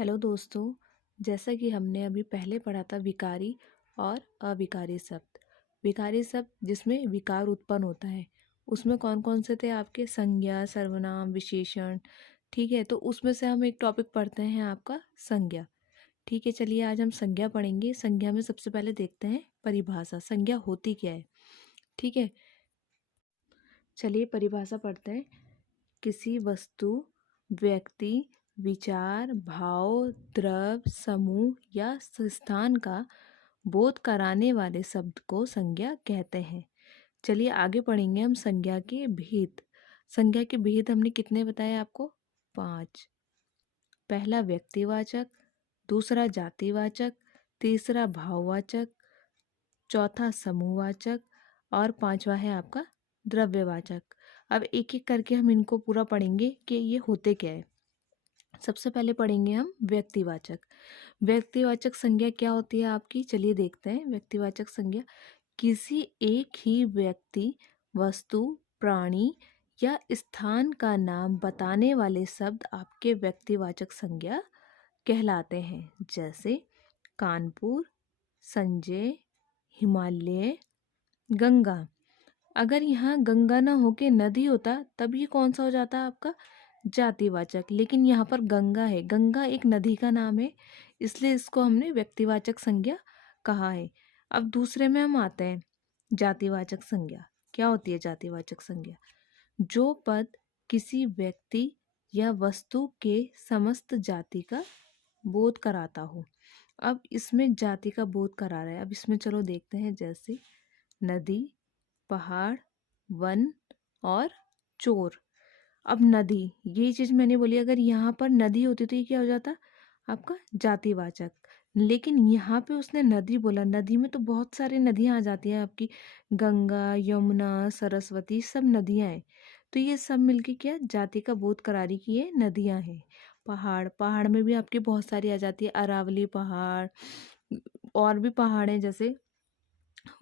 Hello दोस्तों। जैसा कि हमने अभी पहले पढ़ा था विकारी और अविकारी शब्द। विकारी शब्द जिसमें विकार उत्पन्न होता है, उसमें कौन कौन से थे आपके? संज्ञा, सर्वनाम, विशेषण। ठीक है, तो उसमें से हम एक टॉपिक पढ़ते हैं आपका संज्ञा। ठीक है, चलिए आज हम संज्ञा पढ़ेंगे। संज्ञा में सबसे पहले देखते हैं परिभाषा, संज्ञा होती क्या है। ठीक है, चलिए परिभाषा पढ़ते हैं। किसी वस्तु, व्यक्ति, विचार, भाव, द्रव्य, समूह या स्थान का बोध कराने वाले शब्द को संज्ञा कहते हैं। चलिए आगे पढ़ेंगे हम संज्ञा के भेद। संज्ञा के भेद हमने कितने बताए आपको? 5। पहला व्यक्तिवाचक, दूसरा जातिवाचक, तीसरा भाववाचक, चौथा समूहवाचक और पांचवा है आपका द्रव्यवाचक। अब एक एक करके हम इनको पूरा पढ़ेंगे कि ये होते क्या है। सबसे पहले पढ़ेंगे हम व्यक्तिवाचक। व्यक्तिवाचक संज्ञा क्या होती है आपकी? चलिए देखते हैं। व्यक्तिवाचक संज्ञा किसी एक ही व्यक्ति, वस्तु, प्राणी या स्थान का नाम बताने वाले शब्द आपके व्यक्तिवाचक संज्ञा कहलाते हैं। जैसे कानपुर, संजय, हिमालय, गंगा। अगर यहाँ गंगा ना होके नदी होता तब ये कौन सा हो जाता आपका? जातिवाचक। लेकिन यहाँ पर गंगा है, गंगा एक नदी का नाम है, इसलिए इसको हमने व्यक्तिवाचक संज्ञा कहा है। अब दूसरे में हम आते हैं जातिवाचक संज्ञा। क्या होती है जातिवाचक संज्ञा? जो पद किसी व्यक्ति या वस्तु के समस्त जाति का बोध कराता हो। अब इसमें जाति का बोध करा रहा है। अब इसमें चलो देखते हैं। जैसे नदी, पहाड़, वन और चोर। अब नदी, ये चीज मैंने बोली, अगर यहाँ पर नदी होती तो ये क्या हो जाता आपका? जातिवाचक। लेकिन यहाँ पे उसने नदी बोला, नदी में तो बहुत सारी नदियाँ आ जाती हैं आपकी, गंगा, यमुना, सरस्वती, सब नदियाँ हैं। तो ये सब मिलके क्या जाति का बोध करा रही कि ये नदियाँ हैं। पहाड़, पहाड़ में भी आपकी बहुत सारी आ जाती है, अरावली पहाड़, और भी पहाड़ हैं। जैसे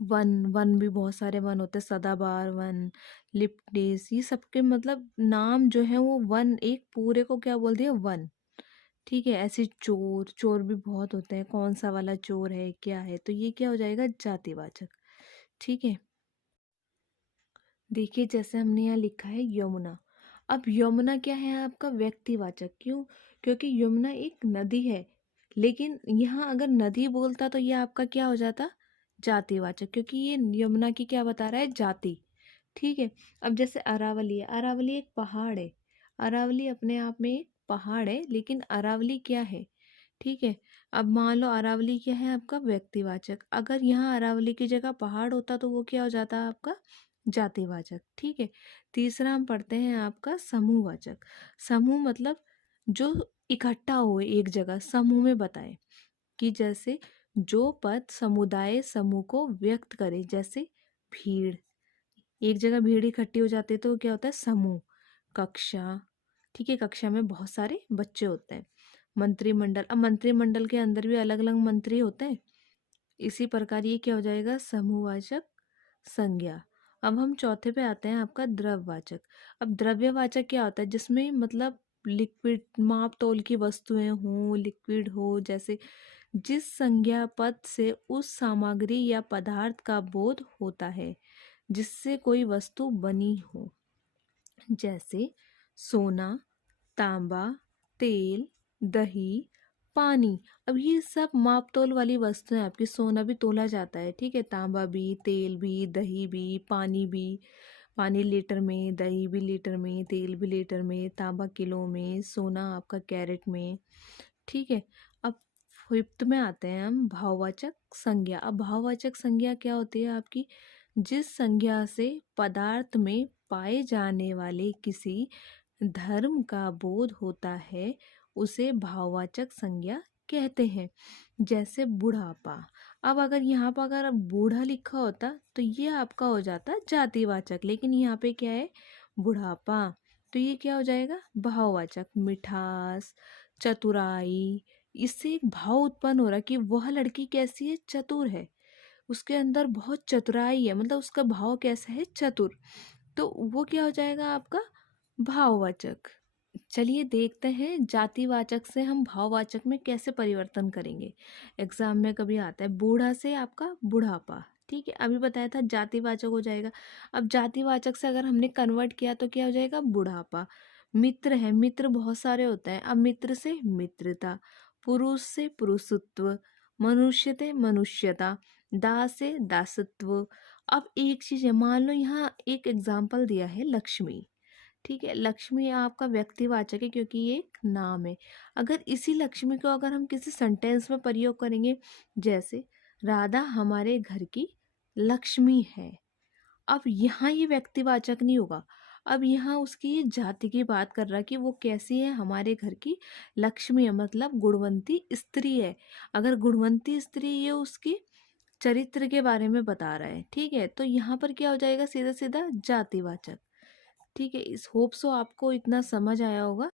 वन, वन भी बहुत सारे वन होते हैं, सदाबहार वन, लिप्टिस, ये सबके मतलब नाम जो है वो वन, एक पूरे को क्या बोल दिया? वन। ठीक है, ऐसे चोर, चोर भी बहुत होते हैं, कौन सा वाला चोर है, क्या है, तो ये क्या हो जाएगा? जातिवाचक। ठीक है, देखिए जैसे हमने यहाँ लिखा है यमुना। अब यमुना क्या है आपका? व्यक्तिवाचक। क्यों? क्योंकि यमुना एक नदी है। लेकिन यहाँ अगर नदी बोलता तो ये आपका क्या हो जाता? जातिवाचक, क्योंकि ये यमुना की क्या बता रहा है? जाति। ठीक है, अब जैसे अरावली है, अरावली एक पहाड़ है। अरावली अपने आप में एक पहाड़ है, लेकिन अरावली क्या है? ठीक है, अब मान लो अरावली क्या है आपका? व्यक्तिवाचक। अगर यहाँ अरावली की जगह पहाड़ होता तो वो क्या हो जाता आपका? जातिवाचक। ठीक है, तीसरा हम पढ़ते हैं आपका समूहवाचक। समूह मतलब जो इकट्ठा हुए एक जगह, समूह में बताए। कि जैसे जो पद समुदाय समूह को व्यक्त करे। जैसे भीड़, एक जगह भीड़ इकट्ठी हो जाती है तो क्या होता है? समूह। कक्षा, ठीक है, कक्षा में बहुत सारे बच्चे होते हैं। मंत्रिमंडल, अब मंत्रिमंडल के अंदर भी अलग अलग मंत्री होते हैं। इसी प्रकार ये क्या हो जाएगा? समूहवाचक संज्ञा। अब हम चौथे पे आते हैं आपका द्रव्यवाचक। अब द्रव्यवाचक क्या होता है? जिसमें मतलब लिक्विड, माप तौल की वस्तुएं हों, लिक्विड हो। जैसे जिस संज्ञा पद से उस सामग्री या पदार्थ का बोध होता है जिससे कोई वस्तु बनी हो। जैसे सोना, तांबा, तेल, दही, पानी। अब ये सब माप तोल वाली वस्तुएं आपकी। सोना भी तोला जाता है, ठीक है, तांबा भी, तेल भी, दही भी, पानी भी। पानी लीटर में, दही भी लीटर में, तेल भी लीटर में, तांबा किलो में, सोना आपका कैरेट में। ठीक है, अब फिफ्थ में आते हैं हम भाववाचक संज्ञा। अब भाववाचक संज्ञा क्या होती है आपकी? जिस संज्ञा से पदार्थ में पाए जाने वाले किसी धर्म का बोध होता है उसे भाववाचक संज्ञा कहते हैं। जैसे बुढ़ापा। अब अगर यहाँ पर अगर बूढ़ा लिखा होता तो ये आपका हो जाता जातिवाचक, लेकिन यहाँ पे क्या है? बुढ़ापा, तो ये क्या हो जाएगा? भाववाचक। मिठास, चतुराई, इससे एक भाव उत्पन्न हो रहा कि वह लड़की कैसी है? चतुर है, उसके अंदर बहुत चतुराई है, मतलब उसका भाव कैसा है? चतुर। तो वो क्या हो जाएगा आपका? भाववाचक। चलिए देखते हैं जातिवाचक से हम भाववाचक में कैसे परिवर्तन करेंगे। एग्जाम में कभी आता है बूढ़ा से आपका बुढ़ापा, ठीक है, अभी बताया था जातिवाचक हो जाएगा। अब जातिवाचक से अगर हमने कन्वर्ट किया तो क्या हो जाएगा, बुढ़ापा। मित्र है, मित्र बहुत सारे होते हैं, अब मित्र से मित्रता। पुरुष से पुरुषत्व। मनुष्य से मनुष्यता। दास से दासत्व। अब एक चीज है, मान लो यहाँ एक एग्जाम्पल दिया है लक्ष्मी, ठीक है, लक्ष्मी आपका व्यक्तिवाचक है क्योंकि ये एक नाम है। अगर इसी लक्ष्मी को अगर हम किसी सेंटेंस में प्रयोग करेंगे, जैसे राधा हमारे घर की लक्ष्मी है, अब यहाँ ये व्यक्तिवाचक नहीं होगा। अब यहाँ उसकी ये जाति की बात कर रहा है कि वो कैसी है, हमारे घर की लक्ष्मी है, मतलब गुणवंती स्त्री है। अगर गुणवंती स्त्री, ये उसकी चरित्र के बारे में बता रहा है, ठीक है, तो यहाँ पर क्या हो जाएगा, सीधा सीधा जातिवाचक। ठीक है, इस होप सो आपको इतना समझ आया होगा।